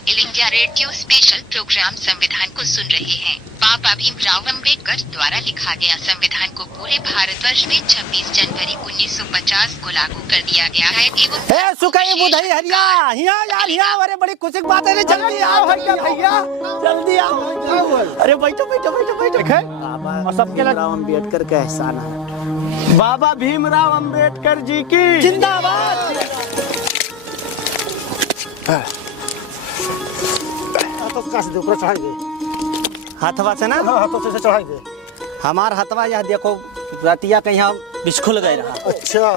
All India Radio special programme संविधान को सुन रहे हैं। बाबा भीमराव अम्बेडकर द्वारा लिखा गया संविधान को पूरे भारतवर्ष में 26 जनवरी 1950 को लागू कर दिया गया है एवं सुखई बुधई हरिया हिया अरे बड़ी खुशी की बात है। जल्दी आओ भैया जल्दी आओ। अरे बैठो बैठो बैठो बैठो। और सबके भीमराव अम्बेडकर का एहसान है। बाबा भीमराव अम्बेडकर जी की जिंदाबाद। हाथवा से ना हाथों से चढ़ाई दे। हमार हाथवा यह देखो रतिया कहीं बिस्कुल गए रहा। अच्छा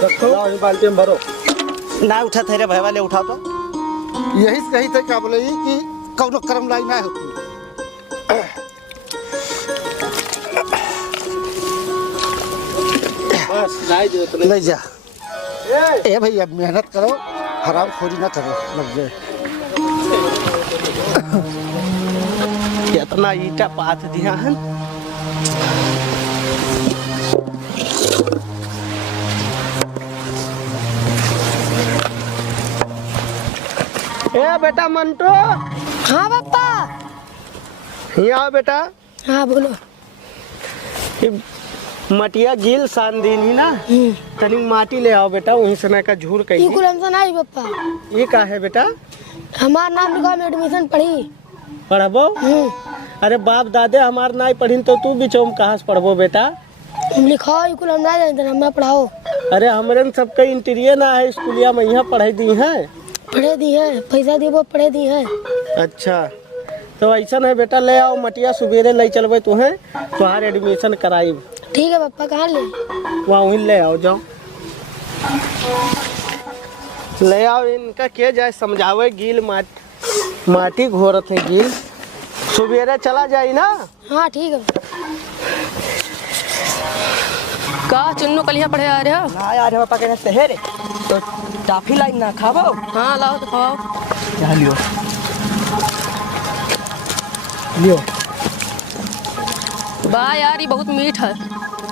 रखो बाल्टी में भरो। ना उठा थे रे भाई वाले उठाओ तो। यही कही थे क्या बोले कि कौनो कर्म लाई ना होती। बस लाई दे तो ले जा। ए भैया मेहनत करो, हराम खोरी ना करो, लग जाए। कितना ईटा पाथ दिया है। ए बेटा मंटो। हाँ पापा। यहाँ आओ बेटा। हाँ बोलो। मटिया गिल सान दिन ही ना तनी माटी ले आओ बेटा, वहीं से ना का झूर कहीं। कुलमसन आई पापा। ये का है बेटा? हमार नाम लिखा में एडमिशन पढ़ी। पढ़बो? अरे बाप दादे हमार नाई पढ़ी तो तू बिचोम कहाँ से पढ़बो बेटा? लिखाओ कुल हम ना जानते हम पढ़ाओ। अरे हमरे सबके इंटीरियर ना है स्कूलिया में यहाँ पढ़ाई दी है। पढ़े दी है, पैसा दी वो पढ़े दी है। अच्छा तो ऐसा है बेटा, ले आओ मटिया सुबेरे ले चलबे तुम्हें तुहार एडमिशन कराई। ठीक है पापा। कहाँ ले? वहाँ वहीं ले आओ, जाओ ले आओ। इनका क्या जाए समझावे, गील माटी घोरत है गील। सुबेरे चला जाए ना। हाँ ठीक है। का चुन्नू कलिया पढ़े आ रहे हो? ना यार पापा कहने शहर तो टाफी लाइन ना खाबो। हाँ लाओ तो खाओ। क्या लियो लियो। वाह यार ये बहुत मीठ है।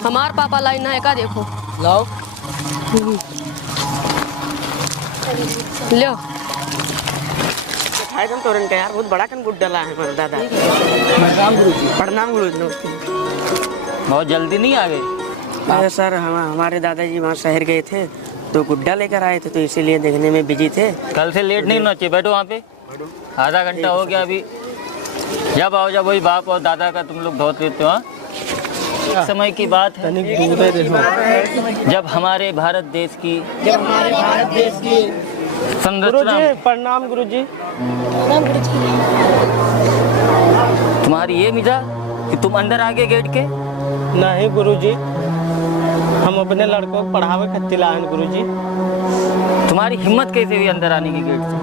हमार पापा लाई ना है का देखो। लाओ लियो। खाए तुम तोरन का यार बहुत बड़ा कन गुड डाला है पर दादा। प्रणाम गुरुजी। प्रणाम गुरुजी। बहुत जल्दी नहीं आ गए? अरे सर हमारे दादाजी वहाँ शहर गए थे तो गुड्डा लेकर आए थे तो इसीलिए देखने में बिजी थे। कल से लेट नहीं होना चाहिए। बैठो वहाँ पे। आधा घंटा हो गया अभी। जब आओ जब वही बाप और दादा का तुम लोग धोते लेते हो। एक समय की बात है जब हमारे भारत देश की संरचना। प्रणाम गुरुजी। तुम्हारी ये मिला कि तुम अंदर आ गए गेट के? नहीं गुरुजी, हम अपने लड़कों को पढ़ावे खातिर लाए गुरुजी। तुम्हारी हिम्मत कैसे हुई अंदर आने की गेट से?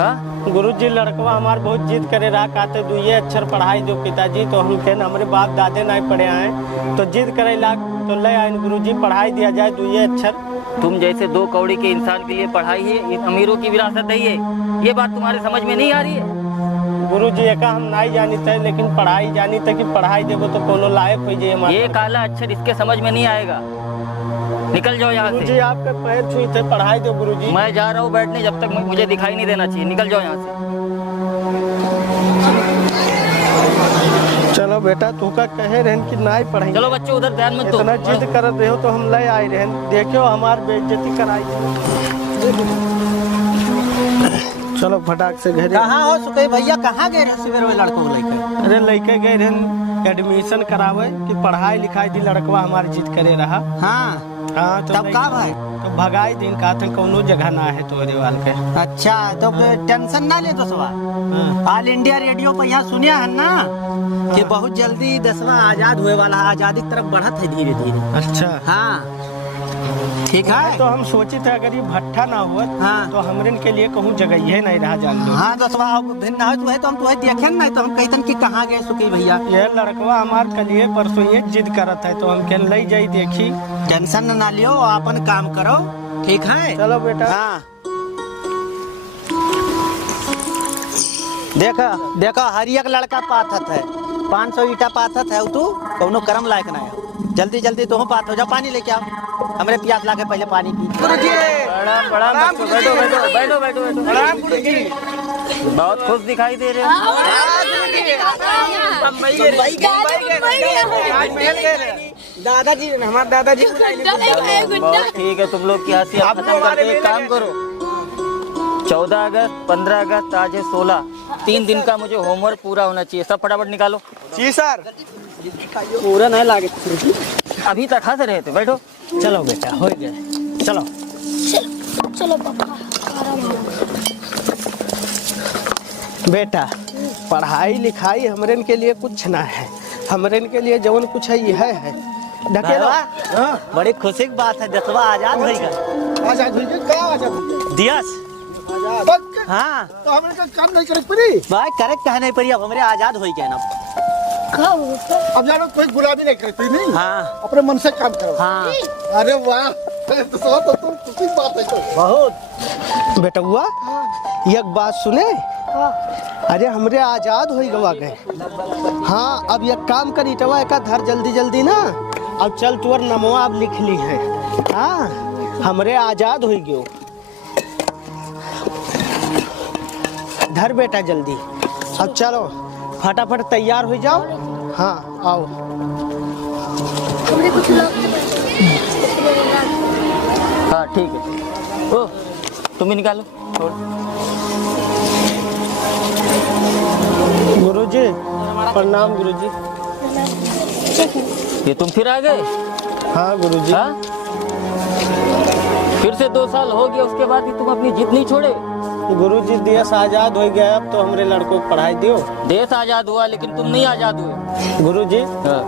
हाँ गुरुजी लड़कवा हमार बहुत जिद करे रहा, कहते तू ये अक्षर पढ़ाई दो पिताजी। तो हम कहना हमारे बाप दादे नहीं पढ़े आए तो जिद करे ला तो ले आए गुरुजी, पढ़ाई दिया जाए दो ये अक्षर। तुम जैसे दो कौड़ी के इंसान के लिए पढ़ाई है इन अमीरों की विरासत है ये बात तुम्हारे समझ में नहीं आ रही है? गुरुजी एक हम नहीं जानी थे लेकिन पढ़ाई जानी थे कि पढ़ाई देवो तो कोनो लायक हो जाए। ये काला अक्षर इसके समझ में नहीं आएगा। निकल जाओ यहाँ से। गुरुजी आपके पैर छुई थे, पढ़ाई दो गुरुजी। मैं जा रहा हूँ बैठने, जब तक मुझे दिखाई नहीं देना चाहिए। निकल जाओ यहाँ से। चलो बेटा तू का कहे रहन कि नहीं पढ़ाई। चलो बच्चों उधर ध्यान मत दो। इतना जिद कर रहे हो तो हम ले आए रहन। देखो हमार बेइज्जती कराई। चलो फटाक से घर। कहाँ हो सुकई भैया? कहाँ गए रहे सवेरे लड़कों को लेकर? अरे लड़के गए रहन एडमिशन करावे कि पढ़ाई लिखाई दी लड़कवा हमारी जिद करे रहा। हाँ हाँ तो तब का भाई? तो भगाई दिन का था कोनो जगह ना है तोरे वाल के। अच्छा तो टेंशन ना ले दोस्तवा। ऑल इंडिया रेडियो पर यहाँ सुनिया है ना कि बहुत जल्दी 10वां आजाद हुए वाला है, आजादी की तरफ बढ़त है धीरे धीरे। अच्छा हाँ ठीक है। तो हम सोचे थे अगर ये भट्ठा ना हुआ तो हमरे के लिए कहूँ जगह ही नहीं रहा जान दो। हाँ दोस्तवा भिन्न हो तो हम तुम्हें देखे नहीं तो हम कहते कि कहाँ गए सुकी भैया। ये लड़कवा हमार कलिए परसों ये जिद करत है तो हम के ले जाई देखी। टेंशन ना लियो, अपन काम करो ठीक है। चलो बेटा। हाँ देखा देखा हरियक लड़का पाथत है, 500 ईटा पाथत है तू कौनो कर्म लायक ना है। जल्दी जल्दी तो पात हो जाओ, पानी लेके आओ। हमरे प्यास लागे पहले पानी पी। प्रणाम प्रणाम बच्चों, बैठो बैठो बैठो बैठो बैठो। प्रणाम गुरुजी। बहुत खुश दिखाई दे रहे हो। दादाजी हमारे दादाजी बहुत ठीक है, तुम लोग की हंसी अब खत्म करके एक काम करो। 14 अगस्त 15 अगस्त आज है 16, 3 दिन का मुझे होमवर्क पूरा होना चाहिए। सब फटाफट निकालो। जी सर। पूरा नहीं लागे अभी तक हंस रहे थे, बैठो। चलो बेटा हो गया, चलो चलो पापा आराम आओ। बेटा पढ़ाई लिखाई हमरन के लिए कुछ ना है, हमरन के लिए जवन कुछ है यह है ढकेलो। बड़ी खुशी की बात है, 10वां आजाद हो गया। आजाद हुई क्या आजाद हुई दियस बस हाँ तो हमने का काम नहीं करे पड़ी। भाई करेक्ट कहने नहीं पड़ी, अब हमारे आजाद हो गए ना। कहाँ हो पापा? अब जानो कोई गुलामी नहीं करे पड़ी नहीं। हाँ अपने मन से काम करो। हाँ अरे वाह तो तुम खुशी की बात है तो। बहुत। बेटा हुआ एक बात सुने, हाँ अरे हमरे आजाद हो गए। हाँ अब एक काम करी टवा एक धर जल्दी जल्दी ना, अब चल तुअर नमवा अब लिख ली है। हाँ हमरे आजाद हो गयो, धर बेटा जल्दी। अब चलो फटाफट तैयार हो जाओ। हाँ आओ। हमने कुछ लोग हाँ ठीक है, ओ तुम ही निकालो। छोड़। गुरुजी प्रणाम गुरुजी। ये तुम फिर आ गए? हाँ गुरुजी। हाँ फिर से 2 साल हो गया, उसके बाद भी तुम अपनी जिद नहीं छोड़े। गुरुजी देश आजाद हो गया, अब तो हमरे लड़कों को पढ़ाई दियो। देश आजाद हुआ लेकिन तुम नहीं आजाद हुए। गुरुजी हाँ।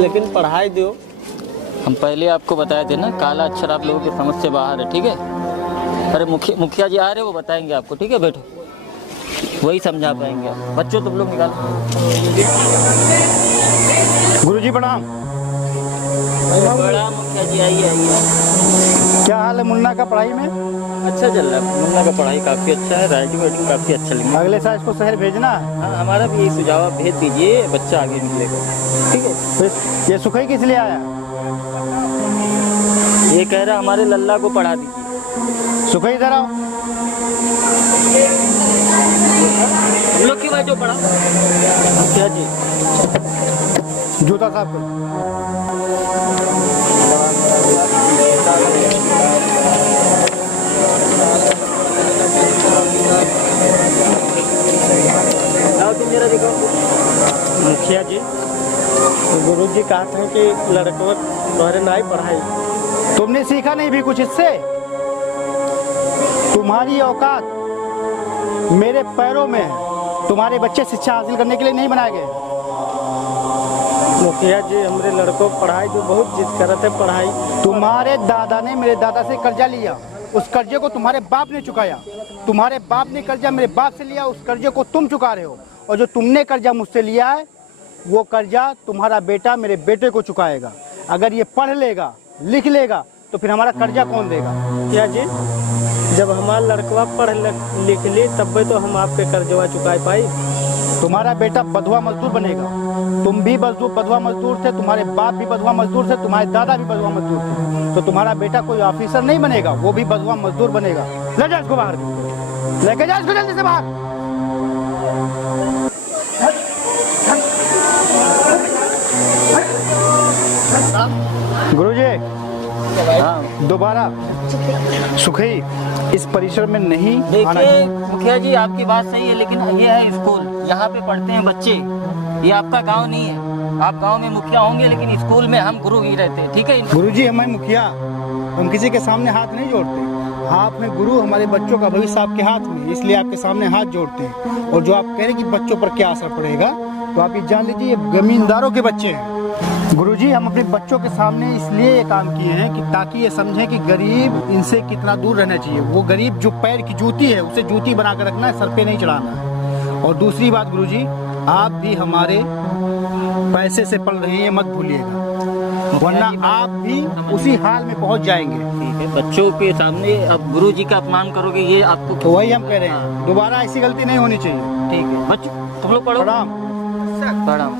लेकिन पढ़ाई दियो। हम पहले आपको बताए थे ना, काला अक्षर आप लोगों की समझ से बाहर है, ठीक है। अरे मुखिया जी आ रहे, वो बताएंगे आपको, ठीक है। बैठो, वही समझा पाएंगे आप। बच्चों तुम लोग निकालो। गुरुजी प्रणाम। बड़ा मुखिया जी आइए आइए। क्या हाल है मुन्ना का पढ़ाई में? अच्छा चल रहा है, मुन्ना का पढ़ाई काफ़ी अच्छा है, राइटिंग वाइटिंग काफ़ी अच्छा लिखा है। अगले साल इसको शहर भेजना। हाँ हमारा भी यही सुझाव, आप भेज दीजिए, बच्चा आगे निकलेगा, ठीक है। फिर ये सुखई किस लिए आया? ये कह रहा हमारे लल्ला को पढ़ा दीजिए। सुखई इधर आओ। हम लोग क्यों बैठो पढ़ा? मुखिया जी जूता साफ करो। लाओ तुम जरा दिखाओ। मुखिया जी गुरुजी कहते हैं कि लड़कों तुम्हारे नहीं पढ़ाई। तुमने सीखा नहीं भी कुछ इससे? तुम्हारी औकात मेरे पैरों में है, तुम्हारे बच्चे शिक्षा हासिल करने के लिए नहीं बनाए गए। मुखिया जी हमारे लड़कों को पढ़ाई जो बहुत जिद कर रहे थे पढ़ाई। तुम्हारे दादा ने मेरे दादा से कर्जा लिया, उस कर्जे को तुम्हारे बाप ने चुकाया। तुम्हारे बाप ने कर्जा मेरे बाप से लिया, उस कर्जे को तुम चुका रहे हो। और जो तुमने कर्जा मुझसे लिया है वो कर्जा तुम्हारा बेटा मेरे बेटे को चुकाएगा। अगर ये पढ़ लेगा लिख लेगा तो फिर हमारा कर्जा कौन देगा? क्या जी जब हमारा लड़कवा पढ़ लिख ले तब तो हम आपके कर्जवा चुका पाई। तुम्हारा बेटा बधुआ मजदूर बनेगा, तुम भी बधुआ मजदूर थे, तुम्हारे बाप भी बधुआ मजदूर थे, तुम्हारे दादा भी बधुआ मजदूर थे। तो तुम्हारा बेटा कोई ऑफिसर नहीं बनेगा, वो भी बधुआ मजदूर बनेगा। ले जाओ इसको बाहर, लेके जाओ इसको जल्दी से बाहर। गुरुजी हाँ दोबारा सुखई इस परिसर में नहीं आना। देखिए मुखिया जी आपकी बात सही है, लेकिन ये है स्कूल, यहाँ पे पढ़ते हैं बच्चे, ये आपका गांव नहीं है। आप गांव में मुखिया होंगे लेकिन स्कूल में हम गुरु ही रहते हैं, ठीक है। गुरुजी हमें मुखिया, हम किसी के सामने हाथ नहीं जोड़ते। आप में गुरु, हमारे बच्चों का भविष्य आपके हाथ में, इसलिए आपके सामने हाथ जोड़ते हैं। और जो आप कह रहे हैं कि बच्चों पर क्या असर पड़ेगा, तो आप ये जान लीजिए ये जमींदारों के बच्चे हैं। गुरुजी हम अपने बच्चों के सामने इसलिए ये काम किए हैं कि ताकि ये समझें कि गरीब इनसे कितना दूर रहना चाहिए। वो गरीब जो पैर की जूती है उसे जूती बना कर रखना है, सर पे नहीं चढ़ाना है। और दूसरी बात गुरुजी, आप भी हमारे पैसे से पल रहे हैं, मत भूलिएगा, वरना आप भी उसी हाल में पहुंच जाएंगे। ठीक है, बच्चों के सामने अब गुरु जी का अपमान करोगे, ये आपको तो वही हम कह रहे हैं, दोबारा ऐसी गलती नहीं होनी चाहिए। ठीक है बच्चों तुम लोग पढ़ो। प्रणाम। प्रणाम।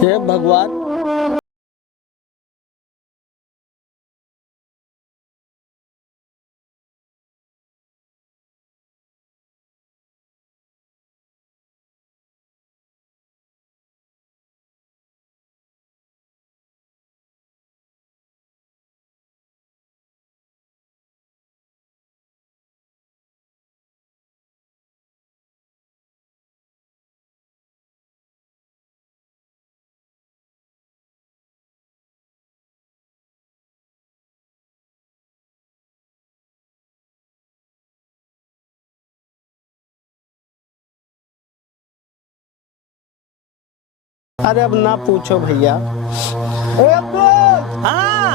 हे भगवान अरे अब ना पूछो भैया। हाँ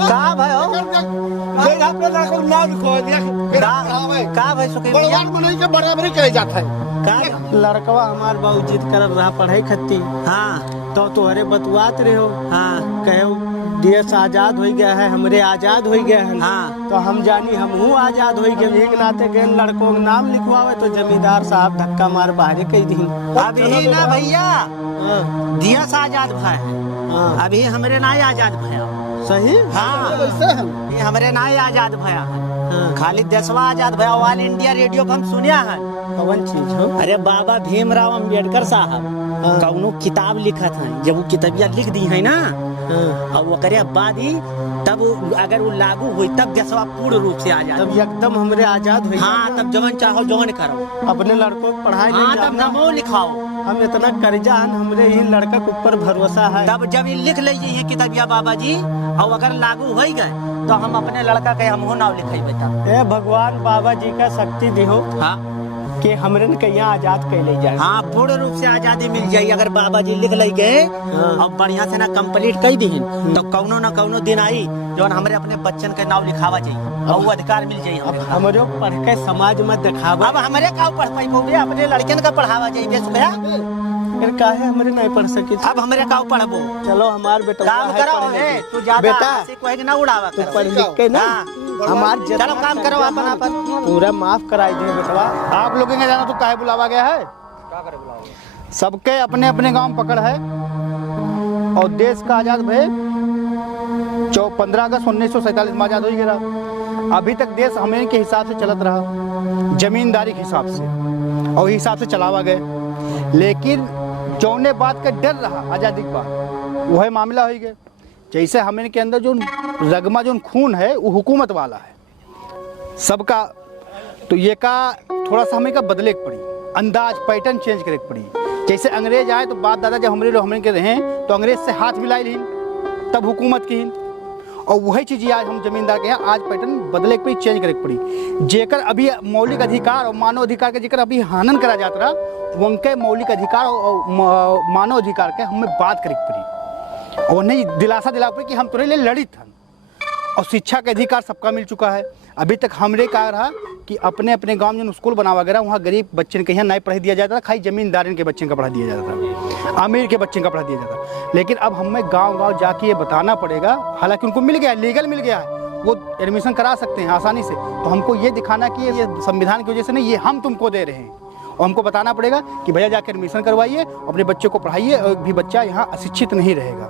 का भाई हो का भाई सुखी भैया बराबरी करे जाता है। का लड़कवा हमार बहुत जिद कर रहा पढ़ाई खत्ती। हाँ तो तोहरे बतुआत रहे हो, हाँ कहो देश आजाद हो गया है, हमरे आजाद हो गए हैं। हाँ। तो हम जानी हमहू आजाद हो गए, एक नाते गए लड़कों का नाम लिखवावे तो जमींदार साहब धक्का मार बाहर कई दिन। अभी ना भैया दिया से आजाद भया, अभी हमरे ना आजाद भया। सही। हाँ ये हमरे ना आजाद भया है, खाली देशवा आजाद भया। ऑल इंडिया रेडियो पर हम सुनिया है। कौन चीज हो? अरे बाबा भीमराव अम्बेडकर साहब कौनो किताब लिखत है, जब वो किताबिया लिख दी है ना और वो करे बाद ही तब अगर वो लागू हुई तब देशवा पूर्ण रूप से आजाद। तब एकदम हमरे आजाद हुई। हाँ तब जवन चाहो जवन करो, अपने लड़कों को पढ़ाई हाँ तब नमो लिखाओ। हम इतना कर्जा हन, हमरे ही लड़का के ऊपर भरोसा है। तब जब ये लिख लीजिए ये किताबिया बाबा जी और अगर लागू हो गए तो हम अपने लड़का के हम नाम लिखाई बेटा। ए भगवान बाबा जी का शक्ति दिहो हाँ कि हमरे न कहीं आजाद कर ले जाए। हाँ पूर्ण रूप से आजादी मिल जाये अगर बाबा जी लिख ले गए और बढ़िया से ना कंप्लीट कर दी तो कौनो न कौनो दिन आई जो हमरे अपने बच्चन के नाम लिखावा चाहिए और वो अधिकार मिल जाये हमरे पढ़ के समाज में दिखावा। अब हमारे का पढ़ पाई अपने लड़कन का पढ़ावा चाहिए सुखया। फिर काहे हमरे नहीं पढ़ सकी? अब हमारे का पढ़बो। चलो हमार बेटा काम करो है तू ज्यादा बेटा से कोई ना उड़ावा तू पढ़ लिख के ना हमार चलो काम करो अपन अपन पूरा माफ कराई दे बेटवा। आप लोगों के जाना तो काहे बुलावा गया है? सबके अपने अपने गांव पकड़ है और देश का आजाद भय 15 अगस्त 1947 में आजाद हो गया। अभी तक देश हमें के हिसाब से चलत रहा, जमींदारी के हिसाब से और हिसाब से चलावा गए। लेकिन जौने बात का डर रहा आज़ादी का वह मामला हो गया। जैसे हमें के अंदर जो रगमा जो खून है वो हुकूमत वाला है सबका, तो ये का थोड़ा सा हमें का बदले की पड़ी, अंदाज पैटर्न चेंज करे पड़ी। जैसे अंग्रेज आए तो बात दादा जब हमें के रहे तो अंग्रेज से हाथ मिलाई लीन तब हुकूमत की हिन, और वही चीज़ आज हम जमींदार के हैं आज पैटर्न बदले की पड़ी, चेंज करे पड़ी। जेकर अभी मौलिक अधिकार और मानव अधिकार के जेकर अभी हनन करा जाता रहा उनके मौलिक अधिकार और मानव अधिकार के हमें बात करे पड़ी और नहीं दिलासा दिला पड़ी कि हम तुम्हारे लिए लड़ित हन। और शिक्षा का अधिकार सबका मिल चुका है। अभी तक हमरे कहा रहा कि अपने अपने गांव में जो स्कूल बना वगैरह वहाँ गरीब बच्चे के यहाँ नहीं पढ़ा दिया जाता था, खाली जमींदार के बच्चे का पढ़ा दिया जाता था, अमीर के बच्चे का पढ़ा दिया जाता था। लेकिन अब हमें गांव जाके ये बताना पड़ेगा, हालांकि उनको मिल गया है, लीगल मिल गया है, वो एडमिशन करा सकते हैं आसानी से। तो हमको ये दिखाना कि ये संविधान की वजह से नहीं, ये हम तुमको दे रहे हैं और हमको बताना पड़ेगा कि भैया जाकर एडमिशन करवाइए, अपने बच्चे को पढ़ाइए और भी बच्चा यहाँ अशिक्षित नहीं रहेगा।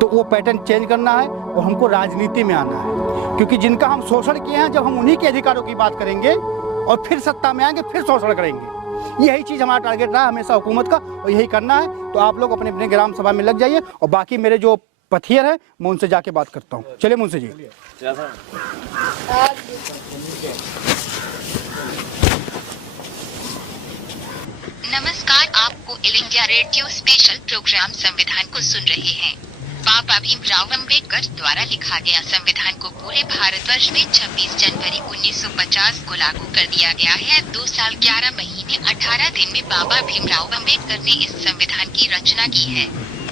तो वो पैटर्न चेंज करना है और हमको राजनीति में आना है, क्योंकि जिनका हम शोषण किए हैं जब हम उन्हीं के अधिकारों की बात करेंगे और फिर सत्ता में आएंगे फिर शोषण करेंगे। यही चीज़ हमारा टारगेट रहा हमेशा हुकूमत का और यही करना है। तो आप लोग अपने अपने ग्राम सभा में लग जाइए और बाकी मेरे जो पथियर है मैं उनसे जाके बात करता हूँ। चलिए मुंशी जी। नमस्कार, आपको All India Radio special programme संविधान को सुन रहे हैं। बाबा भीमराव अम्बेडकर द्वारा लिखा गया संविधान को पूरे भारतवर्ष में 26 जनवरी 1950 को लागू कर दिया गया है। 2 साल 11 महीने 18 दिन में बाबा भीमराव अम्बेडकर ने इस संविधान की रचना की है।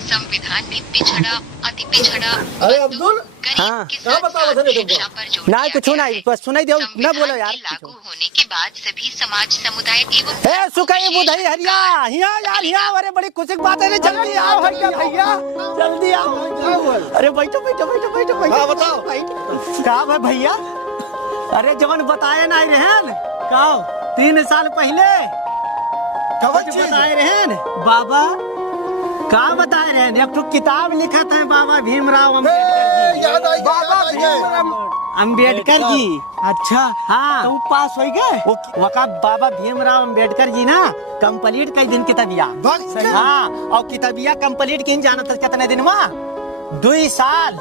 संविधान में पिछड़ा, अति पिछड़ा, अरे अब्दुल, हाँ, शिक्षा पर जोर ना दिया कुछ गया नहीं है। बस सुनाई दो ना बोलो यार। संविधान के लागू होने के बाद सभी समाज समुदाय एवं ए सुखाई बुधाई हरिया हिया यार हिया, अरे बड़ी खुशी की बात है, जल्दी आओ भैया, जल्दी आओ। अरे बैठो बैठो बैठो बैठो बैठो। हाँ बताओ का है भैया? अरे जवन बताए ना रहन का 3 साल पहले कवच बताए रहन बाबा का बताए रहे, एक तो किताब लिखत है बाबा भीमराव अम्बेडकर जी। याद आई बाबा भीमराव अम्बेडकर जी। अच्छा हाँ तुम पास हो गए? वका बाबा भीमराव अम्बेडकर जी ना कंप्लीट कई दिन किताबिया। हाँ और किताबिया कंप्लीट किन जानत है कितने दिन में? 2 साल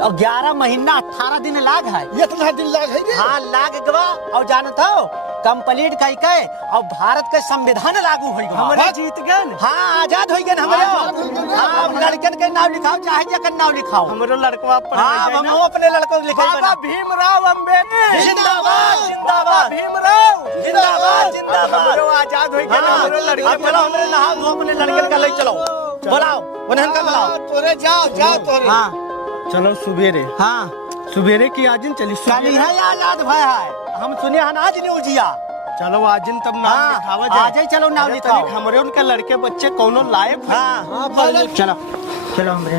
और 11 महीना 18 दिन लाग है। इतना दिन लाग है? हाँ लाग गवा और जानत हो कंप्लीट कई के और भारत के संविधान लागू हो गया हमरे जीत गए हाँ आजाद हो गए हमरे हाँ लड़कन के नाम लिखाओ चाहे जकर नाम लिखाओ हमरो लड़कवा हाँ हम अपने लड़कों को लिखे बाबा भीमराव अम्बेडकर जिंदाबाद जिंदाबाद भीमराव जिंदाबाद जिंदाबाद हमरो आजाद हो गए हमरो लड़के चलो हमरे नहा धो अपने लड़कन का ले चलो बुलाओ उन्हें का बुलाओ तोरे जाओ तोरे हाँ चलो सुबेरे हाँ सुबेरे की आजिन चली काली है या आजाद भाई है हम सुने हैं आज न्यूज जिया चलो आजिन तब नाम लिखावा हाँ आज ही चलो नाम लिखाओ हमरे उनके लड़के बच्चे कौनो लायक हाँ चलो चलो हमरे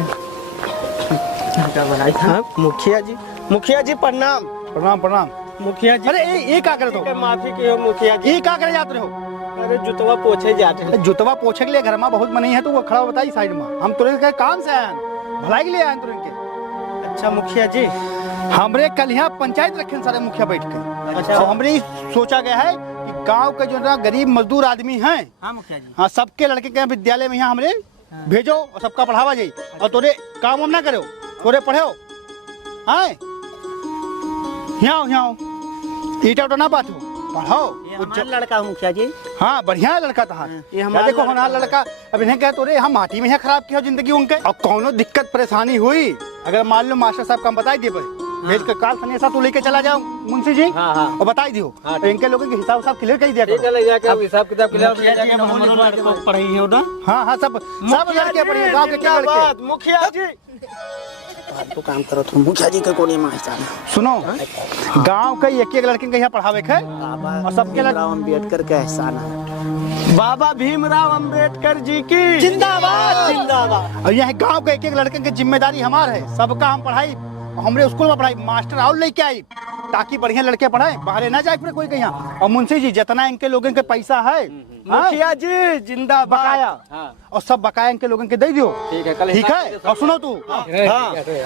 हाँ मुखिया जी प्रणाम प्रणाम प्रणाम मुखिया जी अरे ये क्या कर दो माफी की हो मुखिया जी ये क्या करे जाते हो अरे जुतवा पोछे जाते हैं जुतवा पोछे के लिए घर में बहुत मनी है तो वो खड़ा बताई साइड में हम तुरंत के काम से आए भलाई के लिए आए तुरंत के अच्छा मुखिया जी हमरे कल यहाँ पंचायत रखे सारे मुखिया बैठ के अच्छा। तो हमरे सोचा गया है कि गांव के जो ना गरीब मजदूर आदमी हैं हाँ मुखिया जी हाँ सबके लड़के के विद्यालय में यहाँ हमरे भेजो और सबका पढ़ावा जाए और तोरे काम वाम ना करो तोरे पढ़ो हाँ यहाँ ईटा उटा ना बांटो पढ़ाओ ये हमारा लड़का है मुखिया जी हाँ बढ़िया लड़का था ये हमारा देखो हमारा लड़का अब इन्हें क्या तोरे हम माटी में है खराब किया जिंदगी उनके और कौनो दिक्कत परेशानी हुई अगर मान लो मास्टर साहब का बताई दिए भेज कर काल सनेसा तू लेके चला जाओ मुंशी जी और बताई दियो तो इनके लोगों के हिसाब साहब क्लियर कर दिया करो। हिसाब किताब पढ़ाई है उधर हाँ हाँ सब लड़के पढ़िए गाँव के क्या लड़के मुखिया जी तो काम करो तुम मुखिया जी के कोने में सुनो गांव के एक लड़के के यहाँ पढ़ावे है और सबके अम्बेडकर का एहसान है बाबा भीमराव अम्बेडकर जी की जिंदाबाद जिंदाबाद और यहाँ गांव के एक लड़के की जिम्मेदारी हमार है सबका हम पढ़ाई हमरे स्कूल में पढ़ाई मास्टर और लेके आई ताकि बढ़िया लड़के पढ़ाए बाहर ना जाए फिर कोई के यहाँ और मुंशी जी जितना इनके लोगों के पैसा है मुखिया जी जिंदाबाद बकाया और सब बकाया इनके लोगों के दे दियो ठीक है और सुनो तू हाँ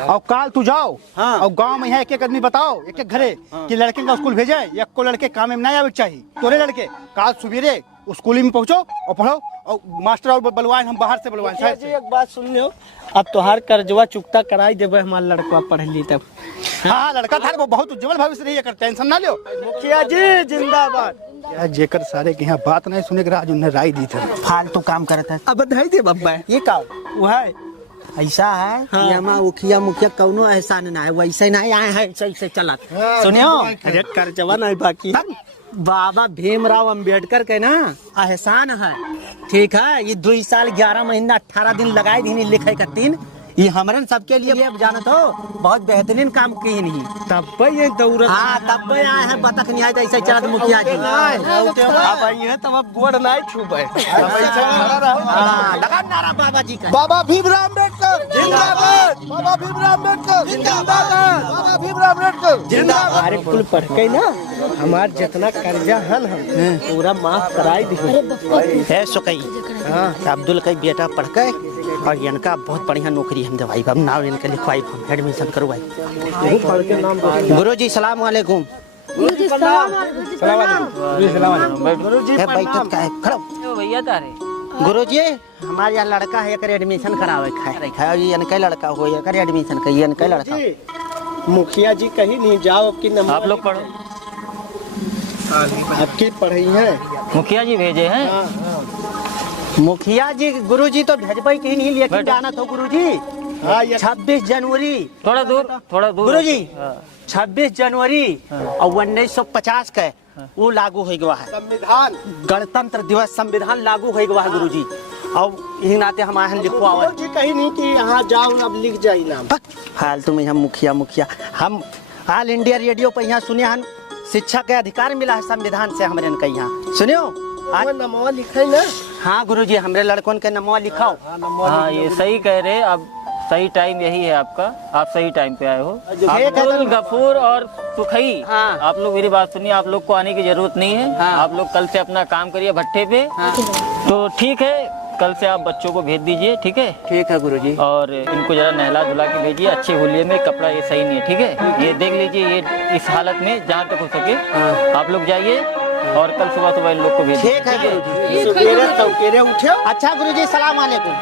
और काल तू जाओ और गांव में यहाँ एक आदमी बताओ एक घरे कि लड़के का स्कूल भेजे एक को लड़के काम में नहीं आवे चाहिए तोरे लड़के काल सुबेरे स्कूल में पहुंचो और पढ़ो और मास्टर और बलवाए हम बाहर से बलवाए शहर से। एक बात सुन लो अब तोहार कर्जवा चुकता कराई देवे हमारा लड़का पढ़ ली तब हाँ लड़का था वो बहुत उज्जवल भविष्य रही है टेंशन ना लो मुखिया जी जिंदाबाद यार जेकर सारे के यहाँ बात नहीं सुने के आज उन्हें राय दी थी फालतू काम करता है अब बधाई दे बब्बा ये का वो है ऐसा है कि हमारा मुखिया मुखिया कौनो एहसान ना है वैसे नहीं आए हैं ऐसे चला सुनियो अरे कर्जवा नहीं बाकी बाबा भीमराव अम्बेडकर के ना एहसान है ठीक है ये 2 साल 11 महीना 18 दिन लगाए दी लिखे का 3 ये हमारे सबके लिए जानत हो बहुत बेहतरीन काम की नहीं तब ये दौड़त हाँ तब आए हैं बतख नहीं आए ऐसे चला मुखिया जी अब आई है तब अब गोड़ नहीं छूबे लगा नारा बाबा जी का बाबा भीमराव अम्बेडकर जिंदाबाद बाबा भीमराव अम्बेडकर जिंदाबाद बाबा भीमराव अम्बेडकर जिंदाबाद अरे कुल पढ़ के ना हमार जितना कर्जा हल हम पूरा माफ कराई दी है सुकई अब्दुल कई बेटा पढ़ के और इनका बहुत बढ़िया नौकरी हम दवाई अब नाम इनके लिखवाई एडमिशन करवाई गुरु जी सलाम वालेकुम बैठक का है खड़ो भैया तारे गुरु जी हमारे यहाँ लड़का है एक एडमिशन करावे है इनका लड़का हो एक एडमिशन का इनका लड़का मुखिया जी कहीं नहीं जाओ आपकी नंबर आप लोग पढ़ो आपकी पढ़ाई है मुखिया जी भेजे हैं मुखिया जी गुरु जी तो भेजबे की नहीं लेकिन जाना तो गुरु जी 26 जनवरी थोड़ा दूर गुरु जी 26 जनवरी और 1950 के वो लागू हो गया है संविधान गणतंत्र दिवस संविधान लागू हो गया है गुरु जी और यही नाते हमारे लिखवाओ जी कहीं नहीं कि यहाँ जाओ अब लिख जाए नाम फालतू में हम मुखिया हम ऑल इंडिया रेडियो पर यहाँ सुने हम शिक्षा के अधिकार मिला है संविधान से हमारे इनका यहाँ सुनियो नमवा लिखे ना हाँ गुरु जी हमारे लड़कों के नमवा लिखाओ हाँ ये सही कह रहे अब सही टाइम यही है आपका आप सही टाइम पे आए हो अब्दुल गफूर और सुखई हाँ। आप लोग मेरी बात सुनिए आप लोग को आने की जरूरत नहीं है हाँ। आप लोग कल से अपना काम करिए भट्टे पे तो ठीक है कल से आप बच्चों को भेज दीजिए ठीक है गुरुजी और इनको जरा नहला धुला के भेजिए अच्छे होलिये में कपड़ा ये सही नहीं है ठीक है ये देख लीजिए ये इस हालत में जहाँ तक हो सके आप लोग जाइए और कल सुबह इन लोग को भेजिए ठीक है गुरुजी सवेरे उठे अच्छा गुरुजी सलाम वालेकुम